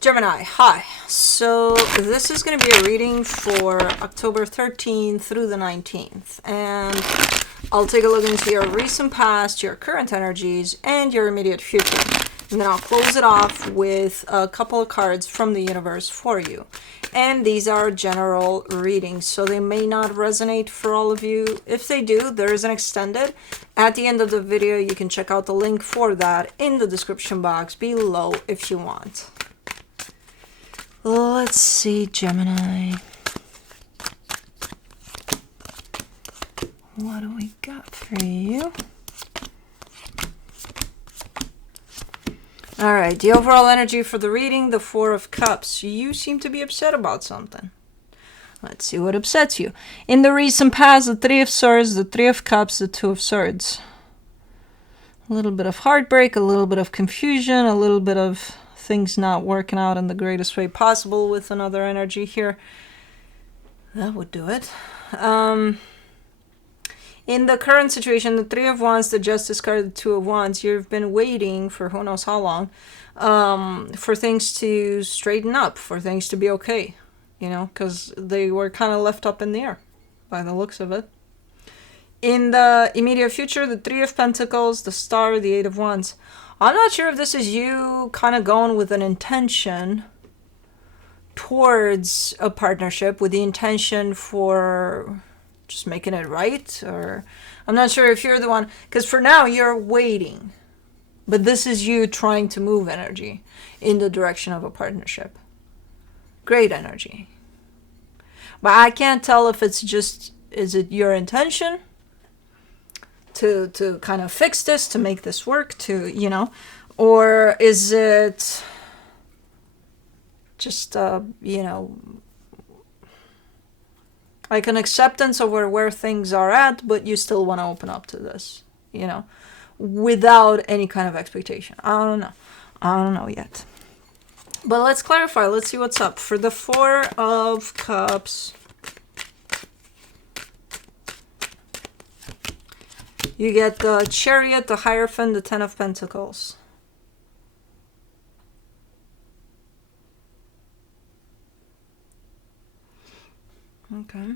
Gemini, hi. So this is going to be a reading for October 13th through the 19th. And I'll take a look into your recent past, your current energies, and your immediate future. And then I'll close it off with a couple of cards from the universe for you. And these are general readings, so they may not resonate for all of you. If they do, there is an extended. At the end of the video, you can check out the link for that in the description box below if you want. Let's see, Gemini. What do we got for you? All right, the overall energy for the reading, the Four of Cups. You seem to be upset about something. Let's see what upsets you. In the recent past, the Three of Swords, the Three of Cups, the Two of Swords. A little bit of heartbreak, a little bit of confusion, a little bit of things not working out in the greatest way possible with another energy here. That would do it. In the current situation, the Three of Wands, the Justice card, the Two of Wands, you've been waiting for who knows how long for things to straighten up, for things to be okay, you know, because they were kind of left up in the air by the looks of it. In the immediate future, the Three of Pentacles, the Star, the Eight of Wands. I'm not sure if this is you kind of going with an intention towards a partnership, with the intention for just making it right, or I'm not sure if you're the one, because for now you're waiting, but this is you trying to move energy in the direction of a partnership. Great energy. But I can't tell if it's just, is it your intention to kind of fix this, to make this work, to, you know, or is it just, you know, like an acceptance of where things are at, but you still want to open up to this, you know, without any kind of expectation. I don't know. I don't know yet. But let's clarify. Let's see what's up. For the Four of Cups, you get the Chariot, the Hierophant, the Ten of Pentacles. Okay.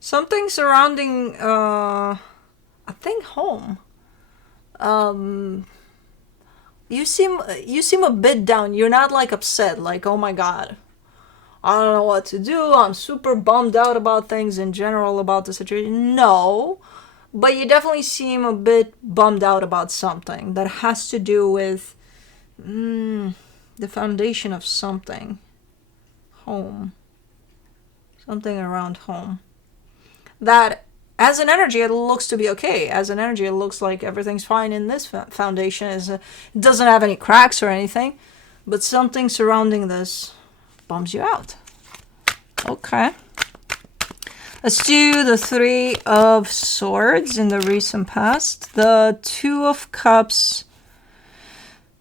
Something surrounding, I think, home. You seem a bit down. You're not like upset, like, oh my God, I don't know what to do. I'm super bummed out about things in general, about the situation. No, but you definitely seem a bit bummed out about something that has to do with the foundation of something. Home. Something around home. That, as an energy, it looks to be okay. As an energy, it looks like everything's fine in this foundation. It doesn't have any cracks or anything. But something surrounding this bums you out. Okay. Let's do the Three of Swords in the recent past. The Two of Cups.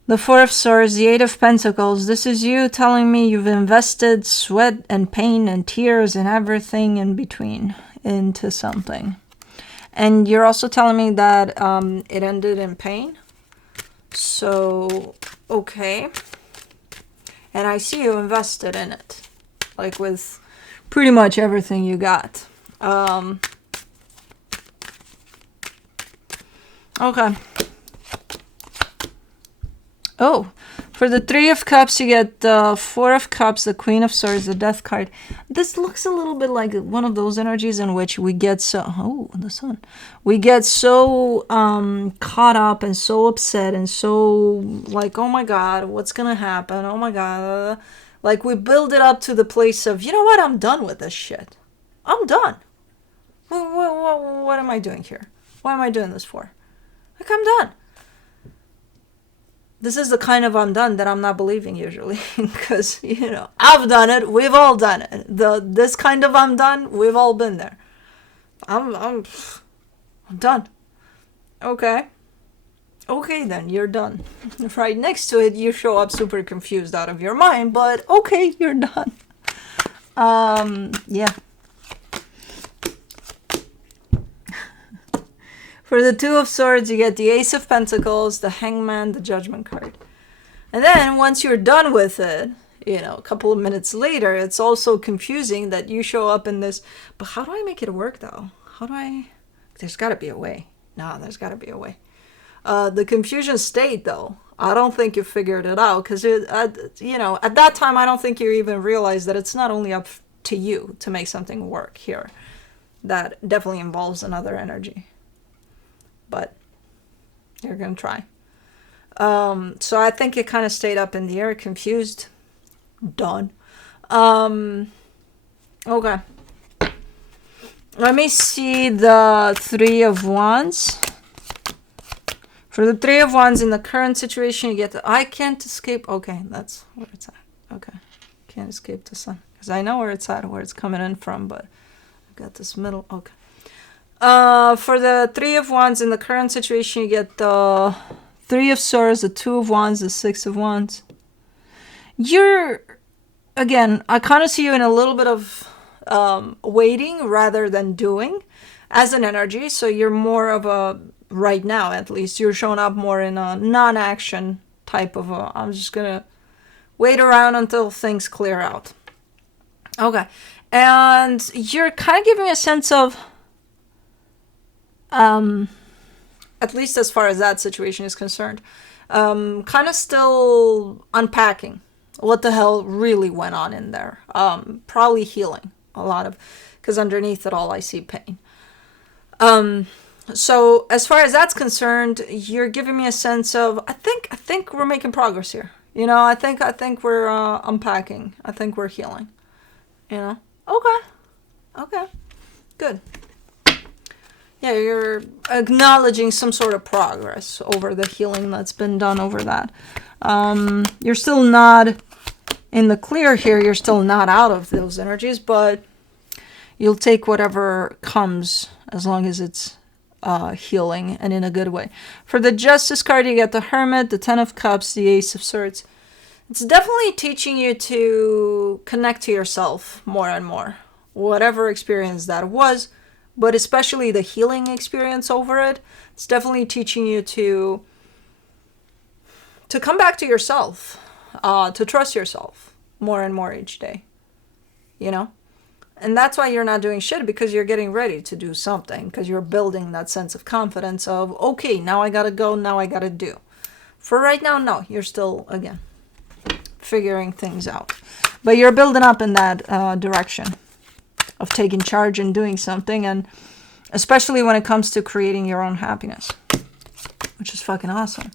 The Four of Swords, the Eight of Pentacles. This is you telling me you've invested sweat and pain and tears and everything in between into something. And you're also telling me that it ended in pain. So, okay. And I see you invested in it. Like with pretty much everything you got. Okay. Oh, for the Three of Cups, you get the Four of Cups, the Queen of Swords, the Death card. This looks a little bit like one of those energies in which we get so... Oh, the sun. We get so caught up and so upset and so like, oh my God, what's going to happen? Oh my God. Like we build it up to the place of, you know what? I'm done with this shit. I'm done. What am I doing here? What am I doing this for? Like, I'm done. This is the kind of I'm done that I'm not believing usually, because, you know, I've done it. We've all done it. This kind of I'm done. We've all been there. I'm done. Okay. Okay, then you're done. Right next to it, you show up super confused out of your mind, but okay, you're done. Yeah. For the Two of Swords, you get the Ace of Pentacles, the Hangman, the Judgment card. And then once you're done with it, a couple of minutes later, it's also confusing that you show up in this, but how do I make it work though? There's got to be a way. No, there's got to be a way. The confusion state though, I don't think you figured it out because, at that time, I don't think you even realized that it's not only up to you to make something work here. That definitely involves another energy. But you're going to try. So I think it kind of stayed up in the air, confused. Done. Okay. Let me see the Three of Wands. For the Three of Wands, in the current situation, you get I can't escape. Okay, that's where it's at. Okay. Can't escape the sun. Because I know where it's at, where it's coming in from, but I've got this middle. Okay. For the Three of Wands, in the current situation, you get the Three of Swords, the Two of Wands, the Six of Wands. Again, I kind of see you in a little bit of waiting rather than doing as an energy. So you're more of a, right now at least, you're showing up more in a non-action type of I'm just going to wait around until things clear out. Okay. And you're kind of giving me a sense of, at least as far as that situation is concerned, kind of still unpacking what the hell really went on in there. Probably healing a lot of, because underneath it all I see pain. So as far as that's concerned, you're giving me a sense of, I think we're making progress here. I think we're unpacking. I think we're healing. Okay, good. Yeah, you're acknowledging some sort of progress over the healing that's been done over that. You're still not in the clear here. You're still not out of those energies, but you'll take whatever comes as long as it's healing and in a good way. For the Justice card, you get the Hermit, the Ten of Cups, the Ace of Swords. It's definitely teaching you to connect to yourself more and more, whatever experience that was, but especially the healing experience over it. It's definitely teaching you to come back to yourself, to trust yourself more and more each day, And that's why you're not doing shit, because you're getting ready to do something, because you're building that sense of confidence of, okay, now I gotta go, now I gotta do. For right now, no, you're still, again, figuring things out. But you're building up in that direction of taking charge and doing something, and especially when it comes to creating your own happiness, which is fucking awesome.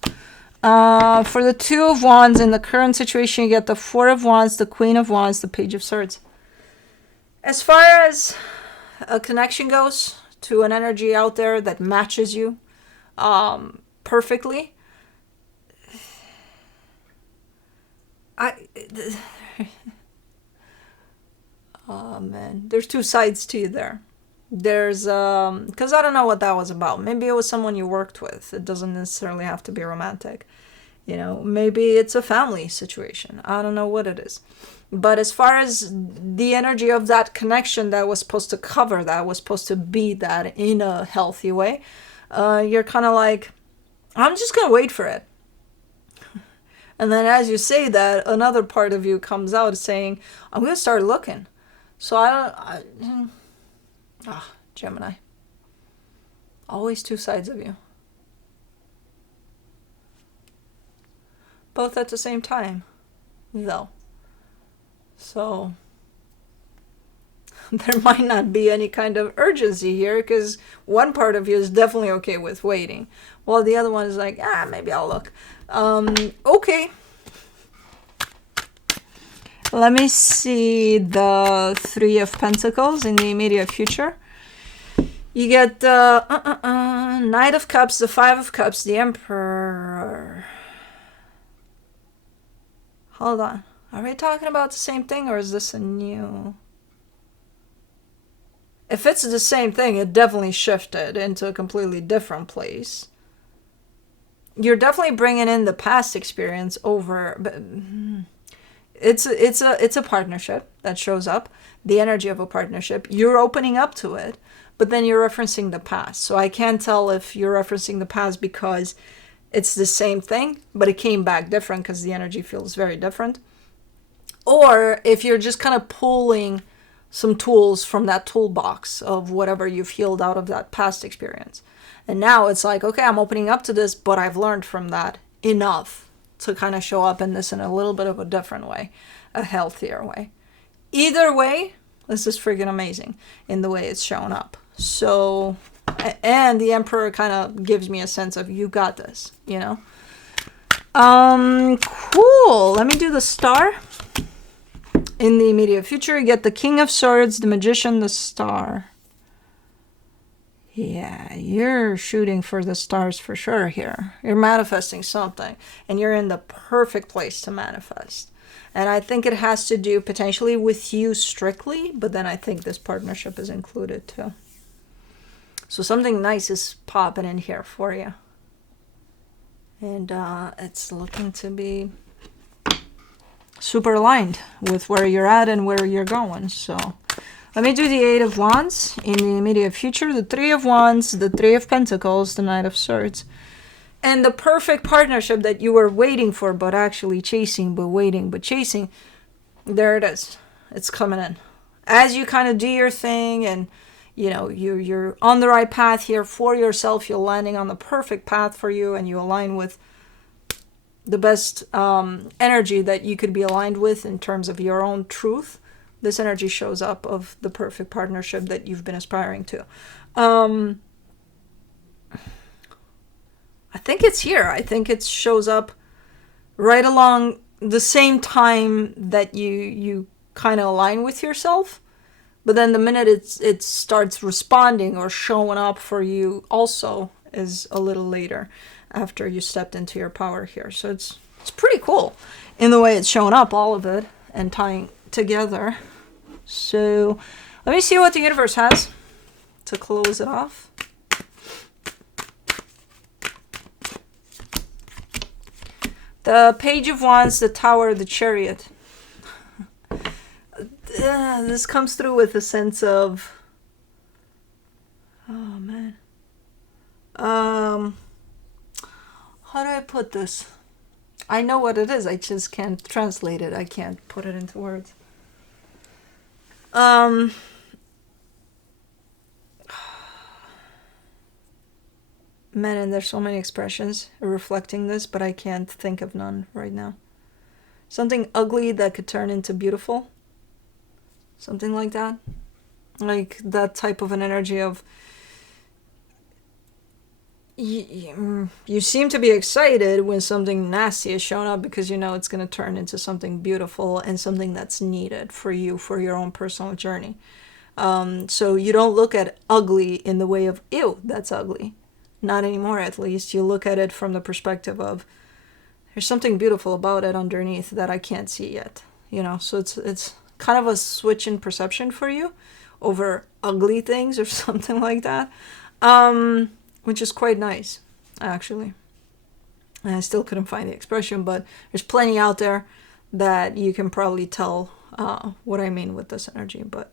For the Two of Wands, in the current situation, you get the Four of Wands, the Queen of Wands, the Page of Swords. As far as a connection goes to an energy out there that matches you perfectly, oh man, there's two sides to you there. There's because I don't know what that was about. Maybe it was someone you worked with. It doesn't necessarily have to be romantic. Maybe it's a family situation. I don't know what it is. But as far as the energy of that connection that was supposed to cover that, was supposed to be that in a healthy way, you're kind of like, I'm just going to wait for it. And then as you say that, another part of you comes out saying, I'm going to start looking. So Gemini. Always two sides of you. Both at the same time, though. So there might not be any kind of urgency here, because one part of you is definitely okay with waiting, while the other one is like, maybe I'll look. Okay. Let me see the Three of Pentacles in the immediate future. You get the Knight of Cups, the Five of Cups, the Emperor. Hold on. Are we talking about the same thing, or is this a new? If it's the same thing, it definitely shifted into a completely different place. You're definitely bringing in the past experience over, but it's a partnership that shows up, the energy of a partnership. You're opening up to it, but then you're referencing the past. So I can't tell if you're referencing the past because it's the same thing, but it came back different because the energy feels very different. Or if you're just kind of pulling some tools from that toolbox of whatever you've healed out of that past experience. And now it's like, okay, I'm opening up to this, but I've learned from that enough to kind of show up in this in a little bit of a different way, a healthier way. Either way, this is freaking amazing in the way it's shown up. So, and the Emperor kind of gives me a sense of, you got this, you know? Cool. Let me do the star. In the immediate future, you get the King of Swords, the Magician, the Star. Yeah, you're shooting for the stars for sure here. You're manifesting something, and you're in the perfect place to manifest. And I think it has to do potentially with you strictly, but then I think this partnership is included too. So something nice is popping in here for you. And it's looking to be super aligned with where you're at and where you're going. So let me do the Eight of Wands in the immediate future, the Three of Wands, the Three of Pentacles, the Knight of Swords. And the perfect partnership that you were waiting for, but actually chasing, but waiting, but chasing. There it is. It's coming in. As you kind of do your thing and, you know, you're on the right path here for yourself. You're landing on the perfect path for you, and you align with the best energy that you could be aligned with in terms of your own truth. This energy shows up of the perfect partnership that you've been aspiring to. I think it's here. I think it shows up right along the same time that you kind of align with yourself. But then the minute it starts responding or showing up for you also is a little later after you stepped into your power here. So it's pretty cool in the way it's showing up, all of it, and tying together. So let me see what the universe has to close it off. The Page of Wands, the Tower, the Chariot. This comes through with a sense of, oh man, how do I put this? I know what it is, I just can't translate it. I can't put it into words. Man, and there's so many expressions reflecting this, but I can't think of none right now. Something ugly that could turn into beautiful. Something like that. Like that type of an energy of, you seem to be excited when something nasty is shown up because you know it's going to turn into something beautiful and something that's needed for you, for your own personal journey. So you don't look at ugly in the way of, ew, that's ugly. Not anymore, at least. You look at it from the perspective of, there's something beautiful about it underneath that I can't see yet. You know, so it's kind of a switch in perception for you over ugly things or something like that. Which is quite nice, actually. And I still couldn't find the expression, but there's plenty out there that you can probably tell what I mean with this energy. But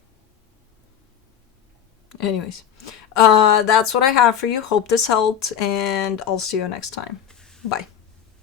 anyways, that's what I have for you. Hope this helped, and I'll see you next time. Bye.